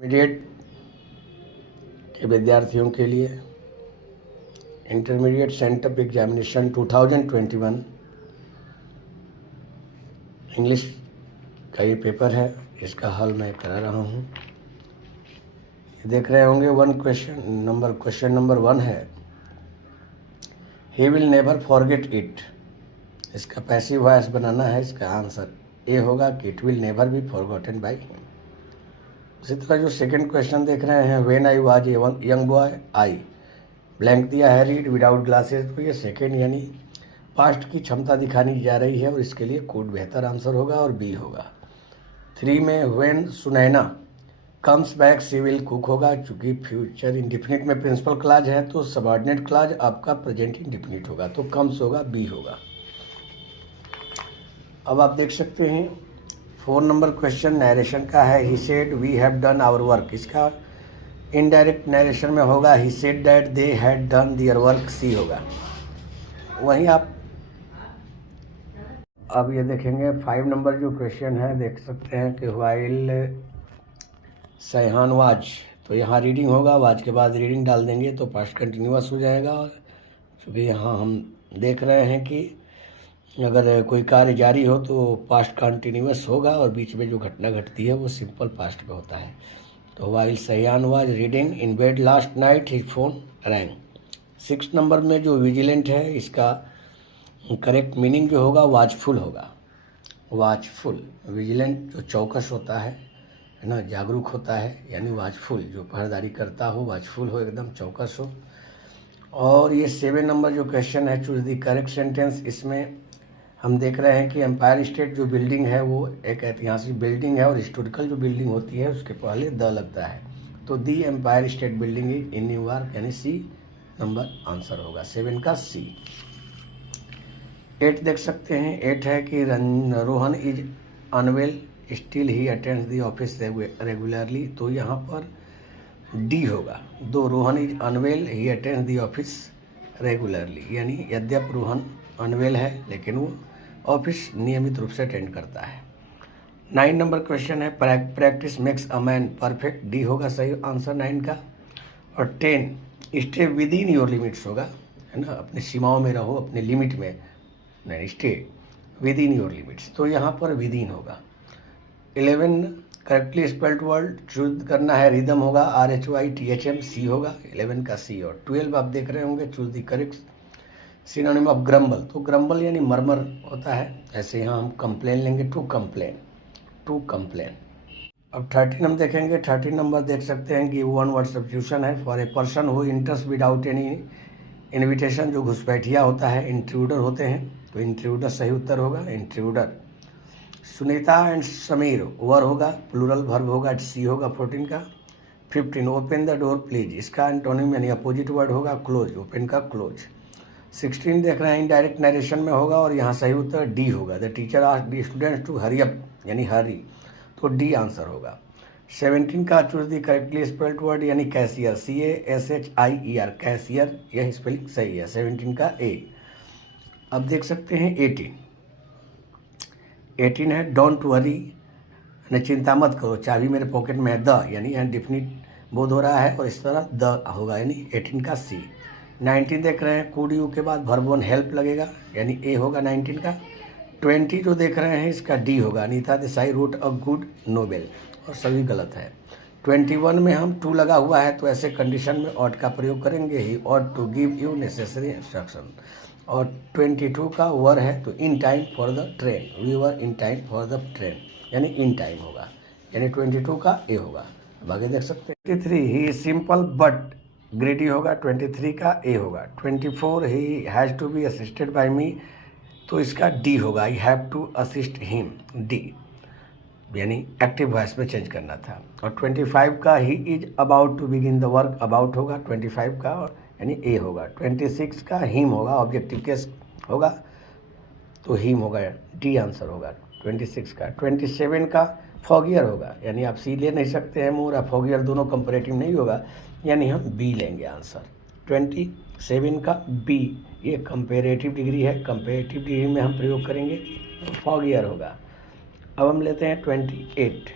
Intermediate के विद्यार्थियों के लिए इंटरमीडिएट सेंटअप एग्जामिनेशन 2021 इंग्लिश का ये पेपर है। इसका हल मैं करा रहा हूँ। देख रहे होंगे क्वेश्चन नंबर 1 है, he will never forget it. इसका पैसिव वॉइस बनाना है। इसका आंसर ए होगा कि it will never be forgotten by him. उसी तरह जो सेकंड क्वेश्चन देख रहे हैं, when I was a young boy I blank दिया है, रीड विदाउट ग्लासेस। तो ये सेकंड यानी पास्ट की क्षमता दिखानी जा रही है और इसके लिए कोड बेहतर आंसर होगा और बी होगा। 3 में when Sunaina comes back she will cook होगा। चूंकि फ्यूचर इंडिफिनिट में प्रिंसिपल क्लाज है तो सबऑर्डिनेट क्लाज आपका प्रेजेंट इंडिफिनिट होगा, तो कम्स होगा, बी होगा। अब आप देख सकते हैं 4 नंबर क्वेश्चन नरेशन का है, he said we have done our work. इसका इनडायरेक्ट नरेशन में होगा, he said that they had done their work, C होगा। वहीं आप अब ये देखेंगे 5 नंबर जो क्वेश्चन है, देख सकते हैं कि व्हाइल सैहान वाज, तो यहाँ रीडिंग होगा, वाज के बाद रीडिंग डाल देंगे तो पास्ट कंटिन्यूअस हो जाएगा। क्योंकि यहाँ हम देख रहे हैं कि अगर कोई कार्य जारी हो तो पास्ट कंटिन्यूअस होगा और बीच में जो घटना घटती है वो सिंपल पास्ट में होता है। तो while Sayan was reading in bed last night his phone rang. 6 number में जो विजिलेंट है, इसका करेक्ट मीनिंग जो होगा वाचफुल होगा। वाचफुल, विजिलेंट जो चौकस होता है ना, जागरूक होता है, यानी वाचफुल जो पहरेदारी करता हो, वाचफुल हो, एकदम चौकस हो। और ये 7 नंबर जो क्वेश्चन है, चूज द करेक्ट सेंटेंस। इसमें हम देख रहे हैं कि एम्पायर स्टेट जो बिल्डिंग है वो एक ऐतिहासिक बिल्डिंग है और हिस्टोरिकल जो बिल्डिंग होती है उसके पहले द लगता है, तो the empire state building is in New York, यानी सी नंबर आंसर होगा, 7 का सी। 8 देख सकते हैं, 8 है कि Rohan is unwell still he attends the office regularly, तो यहाँ पर डी होगा। दो Rohan is unwell he attends the office regularly, यानी यद्यप रोहन अनवेल है लेकिन वो ऑफिस नियमित रूप से अटेंड करता है। 9 नंबर क्वेश्चन है, practice makes a man perfect, D होगा सही आंसर 9 का। और 10 stay with in your limits होगा, है ना, अपनी सीमाओं में रहो, अपने लिमिट में, नहीं, stay with in your limits, तो यहाँ पर विद इन होगा। 11 करेक्टली स्पेल्ड वर्ड चूज करना है, रिदम होगा, RHYTHM, सी होगा, 11 का सी। और 12 आप देख रहे होंगे, choose the correct synonym of grumble, तो ग्रम्बल यानी मरमर होता है, ऐसे यहाँ हम कंप्लेन लेंगे, टू कंप्लेन। अब 13 हम देखेंगे, 13 नंबर देख सकते हैं कि 1 वर्ड सब्स्टिट्यूशन है, for a person who इंटर्स without any invitation, जो घुसपैठिया होता है, इंट्रूडर होते हैं, तो इंट्रूडर सही उत्तर होगा, इंट्रूडर। सुनीता एंड समीर वर होगा, प्लूरल वर्ब होगा, सी होगा 14 का। 15 ओपन द डोर प्लीज, इसका एंटोनिम यानी अपोजिट वर्ड होगा क्लोज, ओपन का क्लोज। 16 देख रहे हैं, इनडायरेक्ट नरेशन में होगा और यहाँ सही उत्तर डी होगा, the teacher asked the students to hurry up, यानी हरी, तो डी आंसर होगा। 17 का choose the correctly spelled word यानी कैशियर, CASHIER, कैशियर, यह स्पेलिंग सही है, 17 का ए। अब देख सकते हैं 18 है, डोंट वरी, चिंता मत करो, चाबी मेरे पॉकेट में है, द यानी डिफिनिट बोध हो रहा है और इस तरह द होगा, यानी 18 का सी। 19 देख रहे हैं, कुड यू के बाद वर्ब वन हेल्प लगेगा, यानी ए होगा 19 का। 20 जो देख रहे हैं, इसका डी होगा, Anita Desai wrote a good novel, और सभी गलत है। 21 में हम टू लगा हुआ है तो ऐसे कंडीशन में ऑट का प्रयोग करेंगे, he ought to give you necessary instruction. और 22 का वर है तो in time for the train, we were in time for the train, यानी इन टाइम होगा, यानी 22 का ए होगा। अब आगे देख सकते हैं 23 he is simple but greedy होगा, 23 का ए होगा। 24 he has to be assisted by me, तो इसका डी होगा, I have to assist him, D, यानी एक्टिव वॉइस में चेंज करना था। और 25 का he is about to begin the work, about होगा 25 का, और यानी ए होगा। 26 का हिम होगा, ऑब्जेक्टिव केस होगा, तो हिम होगा, डी आंसर होगा 26 का। 27 का फॉगियर होगा, यानी आप सी ले नहीं सकते हैं, मोर या फॉगियर दोनों कंपैरेटिव नहीं होगा, यानी हम बी लेंगे आंसर। 27 का बी, ये कंपेरेटिव डिग्री है, कंपेरेटिव डिग्री में हम प्रयोग करेंगे तो फॉगियर होगा। अब हम लेते हैं 28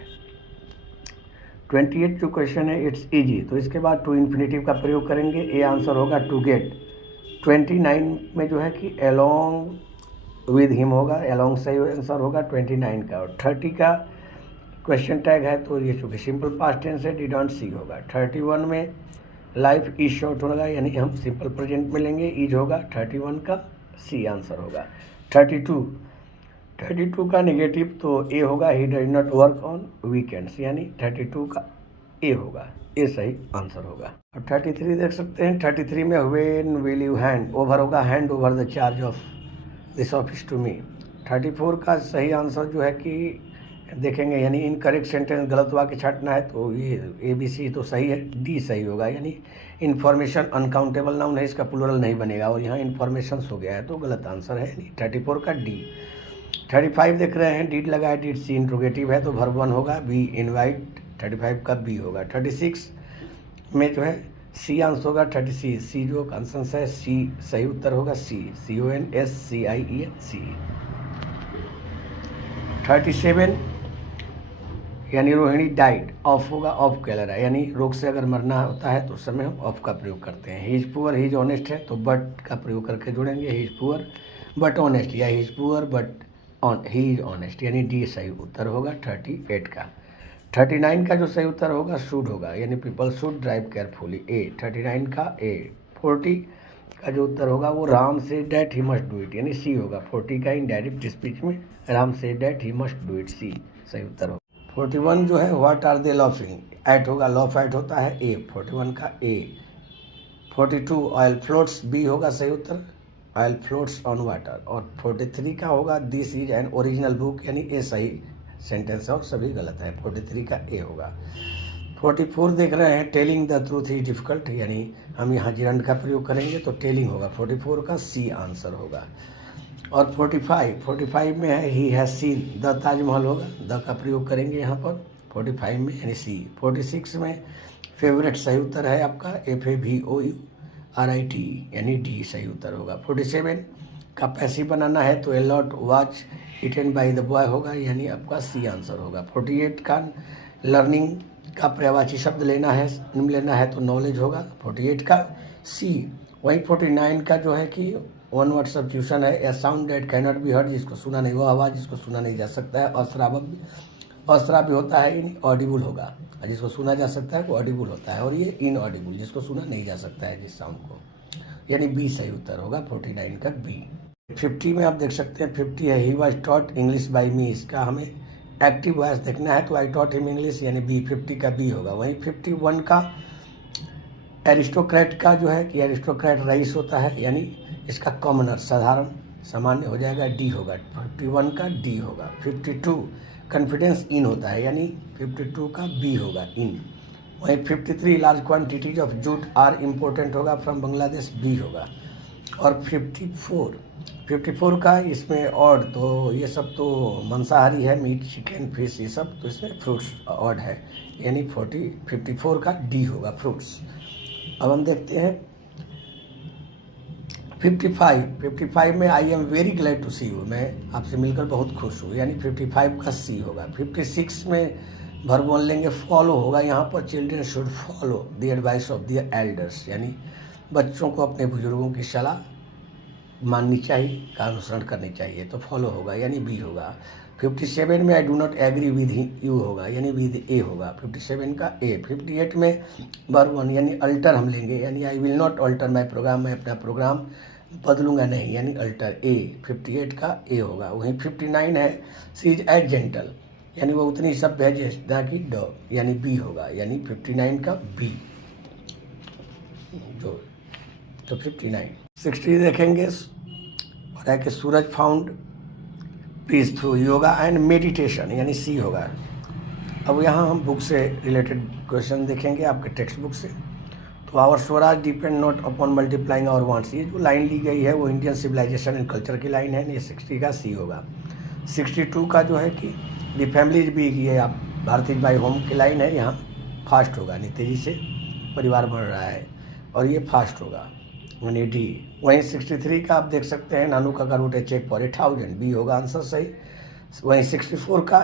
28 जो क्वेश्चन है इट्स इजी, तो इसके बाद टू इन्फिनेटिव का प्रयोग करेंगे। ए आंसर होगा टू गेट। 29 में जो है कि अलोंग विद हिम होगा, अलोंग सही आंसर होगा 29 का। और 30 का क्वेश्चन टैग है तो ये चूँकि सिंपल पास्ट टेंस है, डिडोंट सी होगा। 31 में लाइफ इज शॉर्ट होगा, यानी हम सिंपल प्रेजेंट में लेंगे, इज होगा 31 का सी आंसर होगा। 32 का नेगेटिव तो ए होगा, he does not work on weekends, यानी 32 का ए होगा, ए सही आंसर होगा। और 33 देख सकते हैं, 33 में when will you hand over होगा, hand over the charge of this office to me. 34 का सही आंसर जो है कि देखेंगे, यानी इनकरेक्ट सेंटेंस गलत वाक्य छाटना है तो ये ABC तो सही है, डी सही होगा, यानी इन्फॉर्मेशन अनकाउंटेबल नाउन है, इसका प्लूरल नहीं बनेगा और यहाँ इन्फॉर्मेशन हो गया है तो गलत आंसर है, यानी 34 का डी। 35 देख रहे हैं, डिड लगा है, डिड सी इंट्रोगेटिव है तो वर्ब 1 होगा, बी इनवाइट 35 का बी होगा। 36 में जो है सी आंसर होगा, 36 सी जो कंसेंस है, सी सही उत्तर होगा, सी CONSCIENC। 37 यानी रोहिणी डाइड, ऑफ होगा, ऑफ कलर है, यानी रोग से अगर मरना होता है तो उस समय हम ऑफ का प्रयोग करते हैं। He is poor, he is honest है तो बट का प्रयोग करके जोड़ेंगे, he is poor but honest, या he is poor but he is honest, यानी डी सही उत्तर होगा 38 का। 39 का जो सही उत्तर होगा शुड होगा, यानी पीपल शुड ड्राइव केयरफुली, ए 39 का ए। 40 का जो उत्तर होगा वो राम से that he must do it, यानी सी होगा। 40 का इनडायरेक्ट स्पीच में राम से that he must do it, C सही उत्तर होगा। 41 जो है what are they laughing, at होगा, लॉफ एट होता है ए, 41 का ए। 42 ऑयल फ्लोट्स, बी होगा सही उत्तर, ऑयल फ्लोट्स ऑन वाटर। और 43 का होगा this is an original book, यानी ए सही सेंटेंस है और सभी गलत है, 43 का ए होगा। 44 देख रहे हैं, telling the truth is difficult, यानी हम यहाँ जिरंड का प्रयोग करेंगे तो टेलिंग होगा, 44 का सी आंसर होगा। और 45 में है he has seen the Taj Mahal होगा, द का प्रयोग करेंगे यहाँ पर 45 में, यानी सी। 46 में फेवरेट सही उत्तर है आपका FAVOURIT, यानी डी सही उत्तर होगा। 47 का पैसिव बनाना है तो a lot watch eaten by the boy होगा, यानी आपका सी आंसर होगा। 48 का लर्निंग का पर्यायवाची शब्द लेना है तो नॉलेज होगा, 48 का सी। वहीं 49 का जो है कि वन वर्ड सब्स्टिट्यूशन है, a sound that cannot be heard, जिसको सुना नहीं, वो आवाज़ जिसको सुना नहीं जा सकता है। अश्राव्य होता है, इन ऑडिबल होगा, जिसको सुना जा सकता है वो ऑडिबल होता है, और ये इन ऑडिबल जिसको सुना नहीं जा सकता है जिस साउंड को, यानी बी सही उत्तर होगा 49 का बी। 50 में आप देख सकते हैं 50 है, he was taught English by me, इसका हमें एक्टिव वॉइस देखना है तो आई टॉट हिम इंग्लिश, यानी बी 50 का बी होगा। वहीं 51 का एरिस्टोक्रेट का जो है कि एरिस्टोक्रेट रईस होता है, यानी इसका कॉमनर साधारण सामान्य हो जाएगा, डी होगा, 51 का डी होगा। 52 कॉन्फिडेंस इन होता है, यानी 52 का बी होगा, इन। वहीं 53 large quantities of jute are important होगा फ्रॉम बांग्लादेश, बी होगा। और 54 का इसमें ऑड, तो ये सब तो मांसाहारी है, मीट चिकन फिश ये सब, तो इसमें फ्रूट्स ऑड है, यानी 54 का डी होगा, फ्रूट्स। अब हम देखते हैं 55 में I am very glad to see you, मैं आपसे मिलकर बहुत खुश हूँ, यानी 55 का सी होगा। 56 में भर बोल लेंगे, फॉलो होगा यहाँ पर, children should follow the advice of the elders, यानी बच्चों को अपने बुजुर्गों की सलाह माननी चाहिए, का अनुसरण करनी चाहिए, तो फॉलो होगा, यानी बी होगा। 57 में I do not agree with you होगा, यानी विद ए होगा, 57 का ए। 58 में वर्ब 1 यानी अल्टर हम लेंगे, यानी I will not alter my programme, मैं अपना प्रोग्राम बदलूंगा नहीं, यानी अल्टर, ए 58 का ए होगा। वहीं 59 है, सी इज एज जेंटल, यानी वो उतनी सभ्य है जितना कि डॉग, यानी बी होगा, यानी 59 का बी जो, तो 59। 60 देखेंगे और है कि Suraj found peace through yoga and meditation, यानी सी होगा। अब यहाँ हम बुक से रिलेटेड क्वेश्चन देखेंगे आपके टेक्स्ट बुक से। तो our Swaraj depend not upon multiplying our wants, ये जो लाइन ली गई है वो इंडियन सिविलाइजेशन एंड कल्चर की लाइन है, ये 60 का सी होगा। 62 का जो है कि दी फैमिलीज भी ये आप भारतीय बाई होम की लाइन है, यहाँ फास्ट होगा, यानी तेज़ी से परिवार बढ़ रहा है, और ये फास्ट होगा, यानी डी। वहीं 63 का आप देख सकते हैं, नानू का रूट है चेक फॉर 1000, बी होगा आंसर सही। वहीं 64 का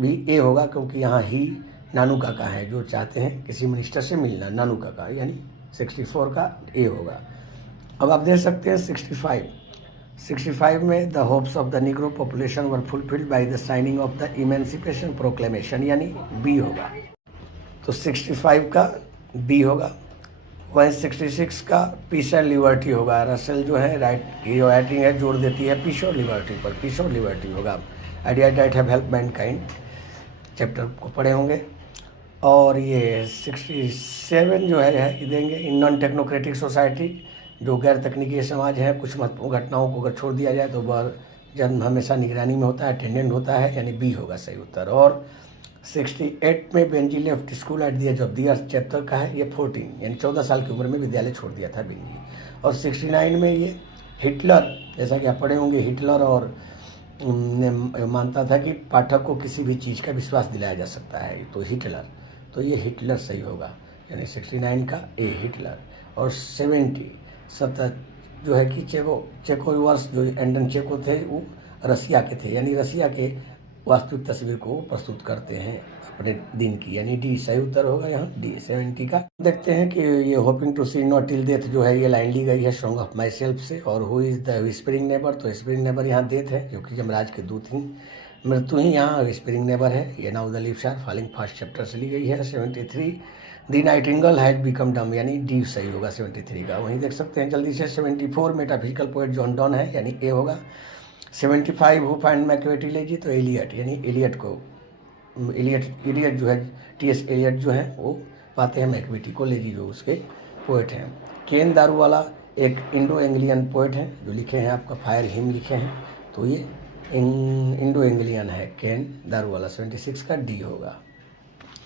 भी ए होगा, क्योंकि यहाँ ही नानू काका हैं, जो चाहते हैं किसी मिनिस्टर से मिलना, नानू काका, यानी 64 का ए होगा। अब आप देख सकते हैं 65 में the hopes of the Negro population were fulfilled by the signing off the emancipation proclamation, यानी बी होगा। तो 65 का बी होगा। 166 का पीस एंड लिबर्टी होगा। रसेल जो है राइटिंग है जोड़ देती है पीस और लिबर्टी पर, पीस और लिबर्टी होगा। Idea that have help Mankind chapter को पढ़े होंगे। और ये 67 जो है ये देंगे इन नॉन टेक्नोक्रेटिक सोसाइटी, जो गैर तकनीकी समाज है, कुछ महत्वपूर्ण घटनाओं को अगर छोड़ दिया जाए तो वह जन्म हमेशा निगरानी में होता है, अटेंडेंट होता है, यानी बी होगा सही उत्तर। और 68 में Benjy left school at the age of the year chapter का है ये 14, यानी 14 साल की उम्र में विद्यालय छोड़ दिया था बेंजी। और 69 में ये हिटलर, जैसा कि आप पढ़े होंगे, हिटलर और मानता था कि पाठक को किसी भी चीज़ का विश्वास दिलाया जा सकता है, तो हिटलर, तो ये हिटलर सही होगा, यानी 69 का ए हिटलर। और 70 जो है कि चेकोवर्स जो एंडन चेको थे वो रसिया के थे, यानी रसिया के वास्तविक तस्वीर को प्रस्तुत करते हैं अपने दिन की, यानी डी सही उत्तर होगा यहाँ डी 70 का। देखते हैं कि ये hoping to see not till death जो है ये लाइन ली गई है सॉन्ग ऑफ माई सेल्फ से। और who is the whispering neighbour, तो विस्परिंग नेबर यहाँ डेथ है, जो कि यमराज के दूत ही मृत्यु ही यहाँ विस्परिंग नेबर है। ये now the leaves are falling fast chapter से ली गई है। 73 द नाइटिंगेल हैज बिकम डम, यानी डी सही होगा 73 का। वहीं देख सकते हैं जल्दी से 74 मेटाफिजिकल पोएट जॉन डॉन है, यानी ए होगा। 75 हु फाइंड मैकियावेली लेजी, तो एलियट, यानी एलियट को इलियट जो है टीएस एलियट जो है वो पाते हैं मैकियावेली को, लेजी जो उसके पोएट हैं। केन दारूवाला एक इंडो एंग्लियन पोएट हैं जो लिखे हैं आपका फायर हिम लिखे हैं, तो ये इंडो एंग्लियन है केन दारूवाला। 76 का डी होगा।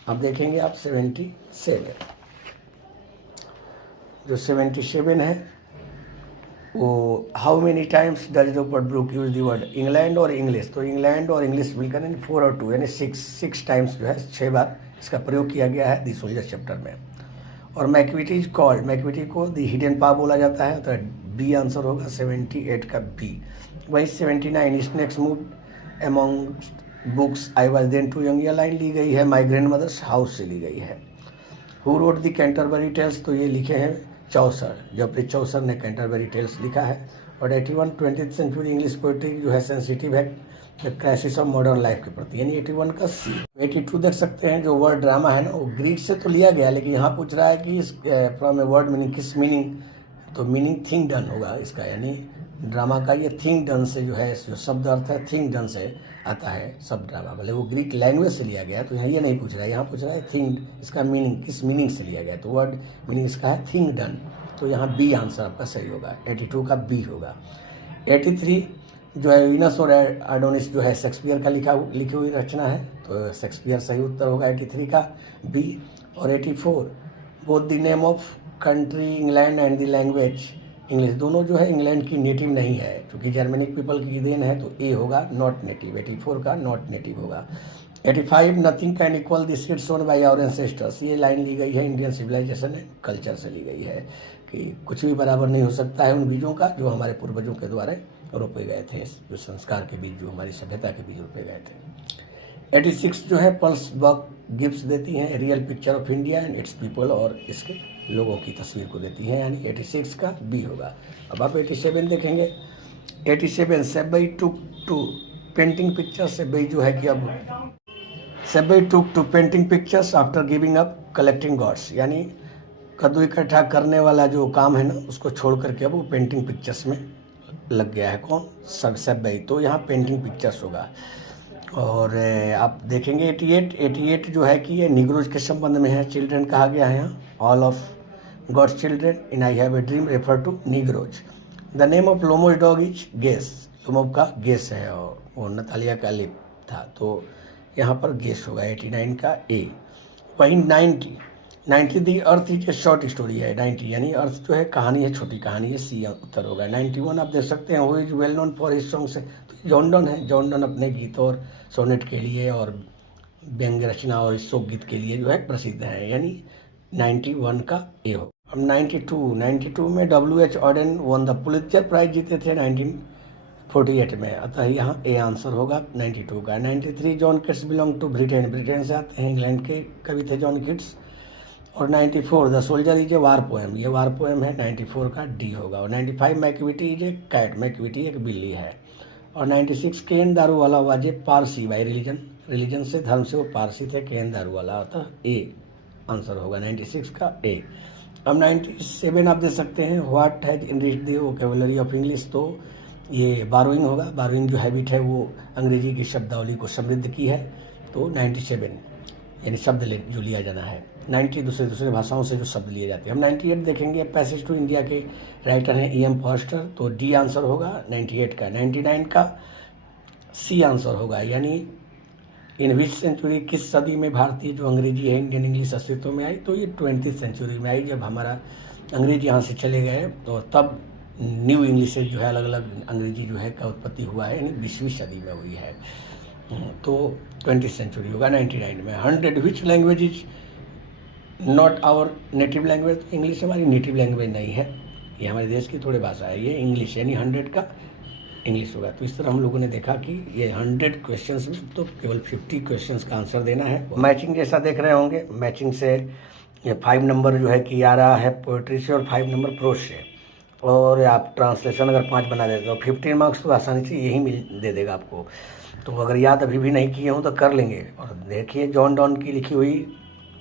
अब देखेंगे आप 77, जो 77 है वो how many times does Rupert Brooke use the word England और इंग्लिश, तो इंग्लैंड और इंग्लिश मिलकर 4 और 2 यानी 6 टाइम्स जो है 6 बार इसका प्रयोग किया गया है दी सोल्जर चैप्टर में। और मैकियावेली इज कॉल्ड, मैकियावेली को दी हिडन पावर बोला जाता है, तो बी आंसर होगा 78 का बी। वही 79 snakes move among books I was then too young, ये लाइन ली गई है माई ग्रैंड मदर्स हाउस से ली गई है। Who rode the Canterbury tales, तो ये लिखे हैं चौसर, जबकि चौसर ने कैंटरबरी टेल्स लिखा है। और 81 20th सेंचुरी इंग्लिश पोइट्री जो है सेंसिटिव है the crisis of modern life के प्रति, यानी 81 का सी। 82 देख सकते हैं जो वर्ड ड्रामा है ना वो ग्रीक से तो लिया गया, लेकिन यहाँ पूछ रहा है कि फ्रॉम ए वर्ड मीनिंग, किस मीनिंग, तो मीनिंग थिंग डन होगा इसका, यानी ड्रामा का ये थिंग डन से जो है जो शब्द अर्थ है थिंग डन से आता है सब ड्रामा, भले वो ग्रीक लैंग्वेज से लिया गया, तो यहाँ ये नहीं पूछ रहा है, यहाँ पूछ रहा है थिंग, इसका मीनिंग किस मीनिंग से लिया गया, तो वर्ड मीनिंग इसका है थिंग डन, तो यहाँ बी आंसर आपका सही होगा, 82 का बी होगा। 83 जो है वीनस और एडोनिस जो है शेक्सपियर का लिखी हुई रचना है, तो शेक्सपियर सही उत्तर होगा 83 का बी। और 84 both the name of country England and the language English, दोनों जो है इंग्लैंड की नेटिव नहीं है, क्योंकि जर्मनिक पीपल की देन है, तो ए होगा नॉट नेटिव, 84 का नॉट नेटिव होगा। 85 nothing can equal the seed sown by our ancestors, ये लाइन ली गई है इंडियन सिविलाइजेशन एंड कल्चर से ली गई है कि कुछ भी बराबर नहीं हो सकता है उन बीजों का जो हमारे पूर्वजों के द्वारा रोपे गए थे, जो संस्कार के बीज, जो हमारी सभ्यता के बीज रोपे गए थे। 86 जो है पल्स बुक गिफ्ट्स देती हैं real picture of India and it's people, और इसके लोगों की तस्वीर को देती है, यानी 86 का बी होगा। अब आप 87 देखेंगे। 87 Seibei took to painting pictures, Seibei जो है कि अब Seibei took to painting pictures after giving up collecting gourds, यानी कद्दू इकट्ठा करने वाला जो काम है ना उसको छोड़ करके अब वो पेंटिंग पिक्चर्स में लग गया है। कौन? सेबई, तो यहाँ पेंटिंग पिक्चर्स होगा। और आप देखेंगे 88 जो है कि ये निग्रोज के संबंध में है, चिल्ड्रन कहा गया है यहाँ, all of God's children in I have a dream refer to negroes. The name of Lomov's dog is guess, Lomov का गेस है और वो नतालिया का लिप था, तो यहाँ पर गेस होगा 89 का ए। वहीं 90 the earth is a short story है, 90 यानी अर्थ जो है कहानी है, छोटी कहानी है, सी उत्तर होगा। 91 आप देख सकते हैं वो is well known for his songs है, तो जॉन डॉन है, जॉन डॉन अपने गीत और सोनेट के लिए और व्यंग्य रचना और शोक गीत के लिए जो है प्रसिद्ध है, यानी 91 का ए हो। अब 92 में W.H. Auden won the Pulitzer prize जीते थे 48 में, अतः यहाँ ए आंसर होगा 92 का। 93 John Keats belong to Britain, Britain से आते हैं, इंग्लैंड के कवि थे जॉन किट्स। और 94 the soldier is a war poem, ये वार पोएम है, 94 का डी होगा। और 95 Macavity is a cat, Macavity एक बिल्ली है। और 96 Ken Daruwalla was a Parsi by religion, religion से, धर्म से वो पारसी थे केन दारूवाला, अतः ए आंसर होगा 96 का ए। अब 97 आप दे सकते हैं, what has enriched the vocabulary of English, तो ये बारोइंग होगा, बारोइंग जो हैबिट है वो अंग्रेजी की शब्दावली को समृद्ध की है, तो 97 यानी शब्द जो लिया जाना है। 90 दूसरे भाषाओं से जो शब्द लिए जाते हैं। हम 98 देखेंगे, पैसेज टू इंडिया के राइटर हैं E.M. फॉस्टर, तो डी आंसर होगा 98 का। 99 का सी आंसर होगा, यानी इन विच सेंचुरी, किस सदी में भारतीय जो अंग्रेजी है इंडियन इंग्लिश अस्तित्व में आई, तो ये 20th सेंचुरी में आई, जब हमारा अंग्रेजी यहाँ से चले गए तो तब न्यू इंग्लिश जो है अलग अलग अंग्रेजी जो है का उत्पत्ति हुआ है, यानी 20वीं सदी में हुई है, तो 20th सेंचुरी होगा 99 में। 100 which language is not our native language, English हमारी नेटिव लैंग्वेज नहीं है, ये हमारे देश की थोड़ी भाषा है, ये इंग्लिश, यानी 100 का इंग्लिश होगा। तो इस तरह हम लोगों ने देखा कि ये 100 क्वेश्चंस में तो केवल 50 क्वेश्चंस का आंसर देना है। मैचिंग जैसा देख रहे होंगे, मैचिंग से ये 5 नंबर जो है कि आ रहा है पोएट्री से और 5 नंबर प्रोज से, और आप ट्रांसलेशन अगर 5 बना देते हो तो 15 मार्क्स तो आसानी से यही दे देगा आपको। तो अगर याद अभी भी नहीं किए हों तो कर लेंगे। और देखिए जॉन डॉन की लिखी हुई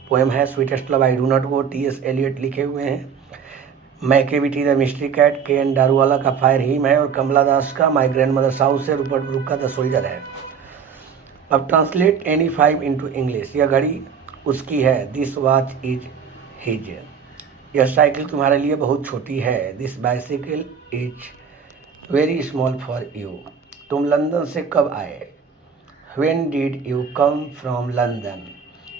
पोएम है sweetest love I do not go, T.S. Eliot लिखे हुए हैं। Macavity the mystery cat, K.N. Daruwalla का फायर हिम है, और कमला दास का माई ग्रैंड मदर साउथ से रूपर्ट ब्रूक का द सोल्जर है। अब ट्रांसलेट एनी 5 इनटू इंग्लिश, यह घड़ी उसकी है, दिस वॉच इज हिज, यह साइकिल तुम्हारे लिए बहुत छोटी है, this bicycle is very small for you, तुम लंदन से कब आए, when did you come from London,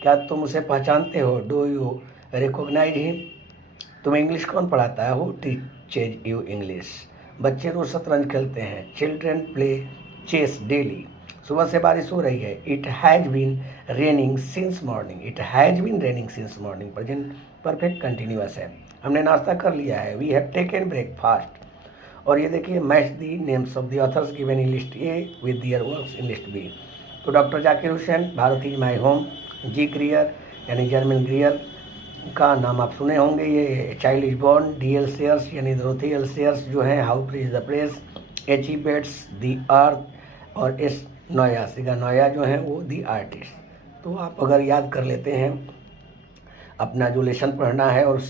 क्या तुम उसे पहचानते हो, डू यू रिकॉग्नाइज हिम, तुम्हें इंग्लिश कौन पढ़ाता है, हु टीचेज यू इंग्लिश, बच्चे रोज शतरंज खेलते हैं, चिल्ड्रेन प्ले चेस डेली, सुबह से बारिश हो रही है, it has been raining since morning, it has been raining since morning, present perfect continuous है, हमने नाश्ता कर लिया है, वी हैव टेकन ब्रेकफास्ट। और ये देखिए match the names of the authors given in list A with their works in list B, तो doctor Zakir Hussain, Bharat is my home, G Greer यानी जर्मन ग्रियर का नाम आप सुने होंगे, ये child is born, D.L. Sayers यानी डोरोथी एल सेयर्स जो है how free is the press, H.E. Bates the earth, और S. नोया सिगा नोया जो है वो दी आर्टिस्ट। तो आप अगर याद कर लेते हैं अपना जो लेसन पढ़ना है और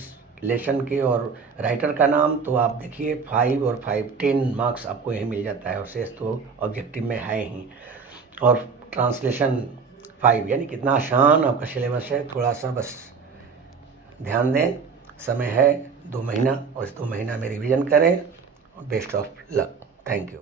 लेसन के और राइटर का नाम, तो आप देखिए 5 और 5 10 मार्क्स आपको यही मिल जाता है, और शेष तो ऑब्जेक्टिव में है ही। और ट्रांसलेशन 5 यानी कितना आसान आपका सिलेबस है, थोड़ा सा बस ध्यान दें, समय है 2 महीना, और इस 2 महीना में रिवीजन करें, और best of luck, thank you.